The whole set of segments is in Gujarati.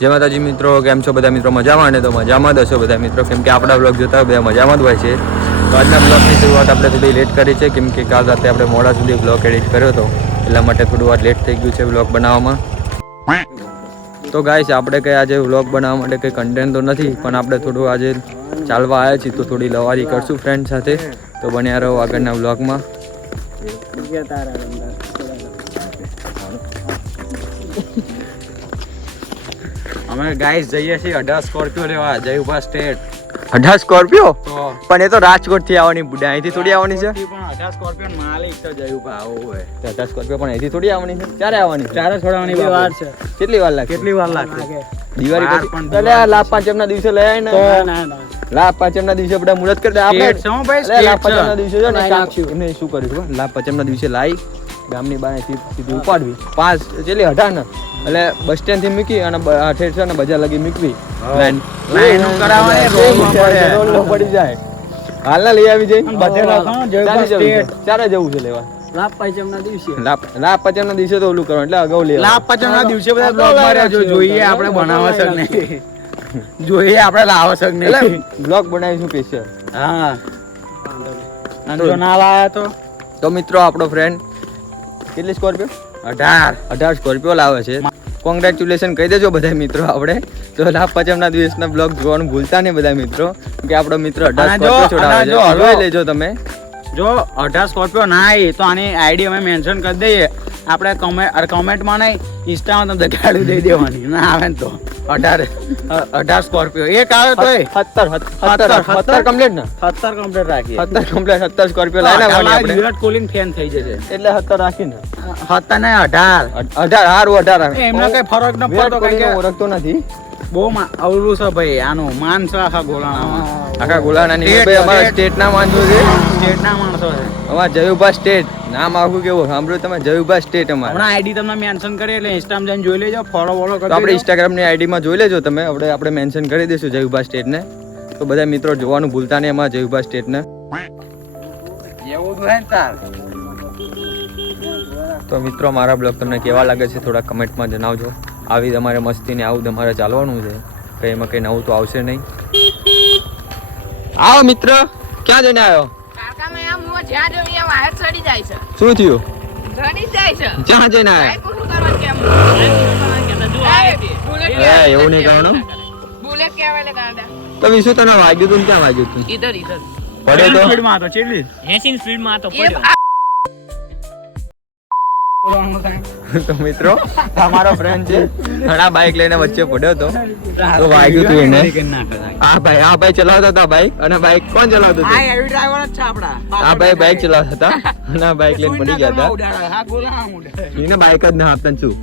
જય માતાજી મિત્રો, કેમ છો બધા મિત્રો? મજામાં ને? તો મજામાં જ હશો બધા મિત્રો, કેમ કે આપણા બ્લોગ જોતા બધા મજામાં જ હોય છે. તો આજના બ્લોગની શરૂઆત આપણે થોડી લેટ કરી છે, કેમ કે કાલ રાતે આપણે મોડા સુધી બ્લોગ એડિટ કર્યો હતો, એટલા માટે થોડું વાર લેટ થઈ ગયું છે બ્લોગ બનાવવામાં. તો ગાઈસ, આપણે કંઈ આજે બ્લોગ બનાવવા માટે કંઈ કન્ટેન્ટ તો નથી, પણ આપણે થોડું આજે ચાલવા આવ્યા છીએ, તો થોડી લવારી કરશું ફ્રેન્ડ સાથે. તો બન્યા રહો આગળના બ્લોગમાં. અમે ગાઈસ જઈએ છીએ 18 સ્કોર્પિયો લેવા જયુભા સ્ટેટ. 18 સ્કોર્પિયો? તો પણ એ તો રાજકોટ થી આવવાની બુડા, અહીંથી થોડી આવવાની છે. પણ 18 સ્કોર્પિયો માલિક તો જયુભા આવો હોય. 18 સ્કોર્પિયો પણ અહીંથી થોડી આવવાની છે. ક્યારે આવવાની? ચારે છોડવાની વાર છે. કેટલી વાર લાગશે? કેટલી વાર લાગશે? દિવાળી પછી. એટલે આ લાભ પાંચમ ના દિવસે લઈ આય ને. ના લાભ પાંચમ ના દિવસે બધા મુહૂર્ત કરી દે આપણે. શું ભાઈ? લાભ પાંચમ ના દિવસે જો ને એમને શું કરીશું, લાભ પાંચમ ના દિવસે લાવી ગામની બાને સીધી ઉપાડવી, 5 જેટલી 18 ને, એટલે બસ સ્ટેન્ડ થી મૂકી અને ઠેર ને બજાર લગી મૂકવી. લાઈન કરાવવાની, રોલ પડી જાય. હાલના લઈ આવી જઈ બધે રાખવાનું જયુભા સ્ટેટ. ચારે જવું છે લેવા. લાભ પાંચમ ના દિવસે. લાભ પાંચમ ના દિવસે તો ઓલું કરવાનું, એટલે અગાઉ લેવા. લાભ પાંચમ ના દિવસે બધા બ્લોગ માર્યા જોઈએ આપણે બનાવવા છે નહીં. જોઈએ આપણે લાવવા છે નહીં. એટલે બ્લોગ બનાવીશું સ્પેશિયલ. હા, અને જો ના લાયા તો મિત્રો આપણો ફ્રેન્ડ કેટલી સ્કોર્પિયો? 18 સ્કોર્પિયો લાવે છે. કોંગ્રેચ્યુલેશન કહી દેજો બધા મિત્રો. આપણે તો લાભ પાંચમના દિવસના બ્લોગ જોવાનું ભૂલતા નહીં બધા મિત્રો, કે આપણો મિત્ર 18 સ્કોર્પિયો છોડાવે છે. જોઈ લેજો તમે. જો 18 સ્કોર્પિયો ના આવી તો આની આઈડી અમે મેન્શન કરી દઈએ. આપણે કમેન્ટમાં નહીં, ઇન્સ્ટામાં તમને ગાડી દઈ દેવાની. ના આવે ને તો 18 સ્કોર્પિયો એક આવે તો 17 કમ્પ્લીટ ને? 17 કમ્પ્લીટ રાખીએ. 17 કમ્પ્લીટ, 17 સ્કોર્પિયો લઈને આવવાની આપણે. વિરાટ કોહલી ફેન થઈ જશે એટલે 17 રાખીને 17 ને 18 હારું 18 એમને કઈ ફરક ન પડતો, કારણ કે ઓળખતો નથી. બહુ અવળું છે ભાઈ, આનું માન છે આખા ગોલાણામાં. આખા ગોલાણાની ભાઈ અમારા સ્ટેટના માણસો છે. સ્ટેટના માણસો છે અમારા જયુભા સ્ટેટ નામ આખું કેવું સાંભળ્યું તમે? જયુભા સ્ટેટ અમારા. હમણાં આઈડી તમને મેન્શન કરી એટલે ઇન્સ્ટામાં જઈને જોઈ લેજો, ફોલો કરી તો આપણે ઇન્સ્ટાગ્રામની આઈડીમાં જોઈ લેજો તમે. આપણે મેન્શન કરી દઈશું જયુભા સ્ટેટને. તો બધા મિત્રો જોવાનું ભૂલતા નહીં અમારા જયુભા સ્ટેટને. એવું જ તાર. તો મિત્રો મારા બ્લોગ તમને કેવા લાગે છે થોડા કમેન્ટમાં જણાવજો. આવી તમારે મસ્તી ને આવું તમારે ચાલવાનું છે, કંઈ એમાં કંઈ નવું તો આવશે નહીં. આવો મિત્ર, ક્યાં જઈને આવ્યો? શું થયું? ક્યાં જઈને આવ્યો? એવું નહીં કહેવાનું. તો વિશુ તને વાગ્યું તું? ક્યાં વાગ્યું તું? પડે તો સ્પીડમાં હતો, ચેટલી 80 સ્પીડમાં તો પડ્યો. તો મિત્રો તમારો ફ્રેન્ડ છે, ઘણા બાઇક લઈને વચ્ચે પડ્યો હતો, તો વાગ્યું હતું એને. આ ભાઈ ચલાવતા હતા બાઇક, અને બાઇક કોણ ચલાવતું હતું? આ ભાઈ બાઇક ચલાવતા હતા અને આ બાઇક લઈને પડી ગયા હતા. એને બાઇક જ ના આપતા શું?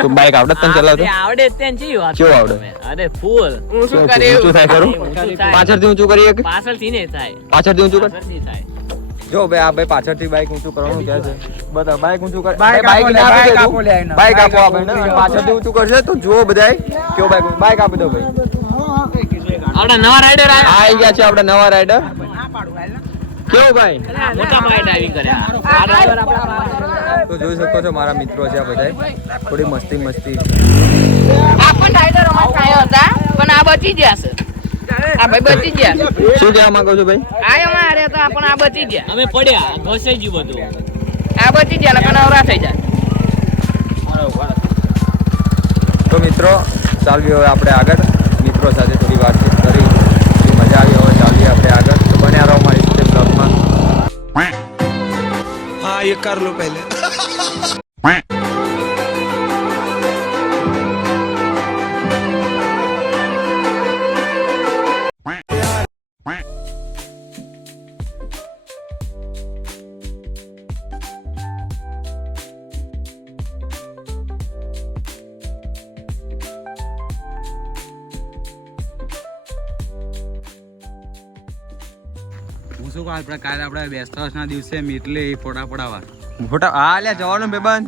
તું બાઇક આવડે તને ચલાવતો? આવડે તેન ચી વાત કેવું આવડે? અરે ફૂલ. ઊંચું થાય ખરું? પાછળથી ઊંચું કરીએ કે પાછળથી ને થાય. પાછળથી ઊંચું કર. પાછળથી થાય. જો ભાઈ આ ભાઈ પાછળથી બાઇક ઊંચું કરવાનું કહે છે. બધા બાઇક ઊંચું કરે, બાઇક આપો આપણે પાછળથી ઊંચું કરશે તો જુઓ બધાય કેવો બાઇક આપી દો ભાઈ. આપડા નવા રાઈડર આવી ગયા છે આપણે નવા રાઈડર. કેવો ભાઈ? મોટા ભાઈ ડ્રાઇવિંગ કરે. આ ડ્રાઈવર આપડા તો જોઈ શકો છો મારા મિત્રો છે આ બધા, થોડી મસ્તી આ પણ રાઈડર અમાર કાયો હતા, પણ આ બચી ગયા છે. આ ભાઈ બચી ગયા. શું કહેવા માંગો છો ભાઈ? આ અમારે હતા પણ આ બચી ગયા. અમે પડ્યા, ઘસાઈ ગયું બધું. આ બચી ગયા ને નવરા થઈ જાય. તો મિત્રો ચાલવી હવે આપણે આગળ મિત્રો સાથે થોડી વાતચીત કરી, મજા આવી. હવે ચાલીએ આપણે આગળ. તો બન્યા રહો મારી સાથે બ્લોગમાં. हाँ ये कर लो पहले. હું શું કહું, આપણે કાલે આપણે બેસતા વર્ષના દિવસે મીટલે ફોટા પડાવવા. ફોટા હા લે જવાનું બેબન.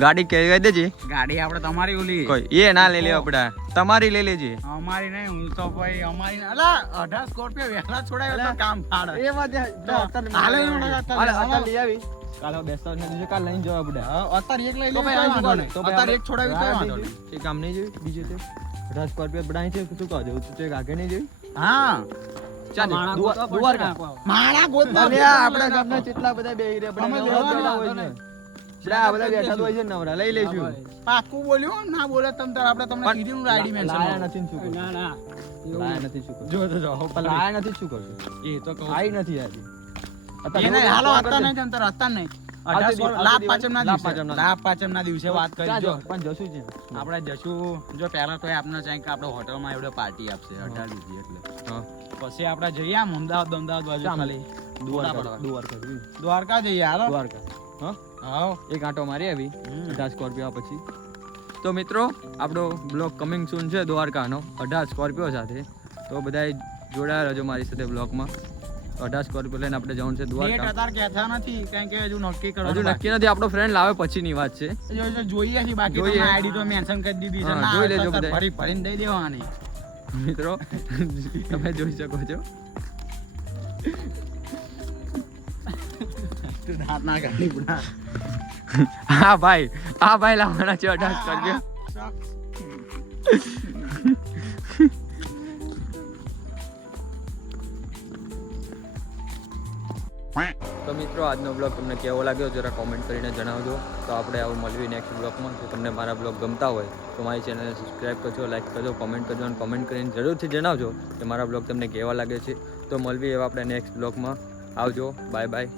ગાડી કહેવાય દેજે ગાડી આપણે તમારી ઓલી કોઈ એ ના લઈ લે આપડા તમારી લઈ લેજે અમારી નહીં હું તો ભાઈ અમારી અલા 18 સ્કોર્પિયો વહેલા છોડાયો તો કામ ફાડે એ વાત હાલે લઈ આવી કાલે બેસતા ને કાલ લઈને જવા પડે અત્યારે એક લઈ તો ભાઈ લે વાંધો નહીં. અત્યારે એક છોડાવી તો વાંધો નહીં. એ કામ નહીં જોયું બીજું તે 18 સ્કોર્પિયો બનાવી છે શું કહો છો તું એક આગળ નહીં જોયું હા ચાલ દ્વારકા માળા ગોતવા અલ્યા આપણા ગામના કેટલા બધા બેહી રે આપણે અમે નવરા લેવાના બેઠા હોય છે બધા આ બધા બેઠા તો હોય છે ને નવરા લઈ લઈશું પાક્કું બોલ્યો ના બોલે તમ તાર આપણે તમને પણ કીધું આઈડી મેન્શન લાયા નથી ને શું કરશું? લાયા નથી શું કરશું? પણ લાયા નથી શું કરશું? એ તો કહું આઈ નથી આજે એ નહીં હાલો હતા નહીં તમ તાર હતા નહીં લાભ પાંચમ ના દિવસે વાત કરી જો પણ જશું છે આપણે જશું જો પહેલા તો આપણે ચાહીએ કે આપણે હોટલમાં એવડે પાર્ટી આપશે 18 લીધી એટલે હા પછી આપણે જઈએ આમ અમદાવાદ બાજુ ખાલી દ્વારકા દ્વારકા જઈએ હાલો દ્વારકા હા હા એક આંટો મારી આવી 18 સ્કોર્પિયો પછી તો મિત્રો આપણો બ્લોગ કમિંગ સૂન છે દ્વારકાનો 18 સ્કોર્પિયો સાથે તો બધાએ જોડાયા રહેજો મારી સાથે બ્લોગમાં 18 સ્કોર્પિયો લઈને આપણે જવાનું છે ડેટ દ્વારકા અત્યારે કહેતા નથી કારણ કે હજુ નક્કી હજુ કરવાનું નક્કી નથી આપણો ફ્રેન્ડ લાવે પછીની વાત છે જોઈએ છે બાકી જોઈએ. તમે આઈડી તો મેન્શન કરી દીધી છે હા, ના જોઈ આવે લેજો તો બધાય. ફરી ફરીને દઈ દેવાની મિત્રો તમે જોઈ શકો છો તું દાંત ના કાઢી બુડા. હા ભાઈ લાવવાના છે 18 સ્કોર્પિયો તો મિત્રો આજનો બ્લોગ તમને કેવો લાગ્યો જરા કોમેન્ટ કરીને જણાવજો તો આપણે આવું મળવી નેક્સ્ટ બ્લોગમાં જો તમને મારા બ્લોગ ગમતા હોય તો મારી ચેનલને સબસ્ક્રાઈબ કરજો લાઈક કરજો કોમેન્ટ કરજો અને કોમેન્ટ કરીને જરૂરથી જણાવજો કે મારા બ્લોગ તમને કેવા લાગે છે તો મળવી એવા આપણે નેક્સ્ટ બ્લોગમાં આવજો બાય બાય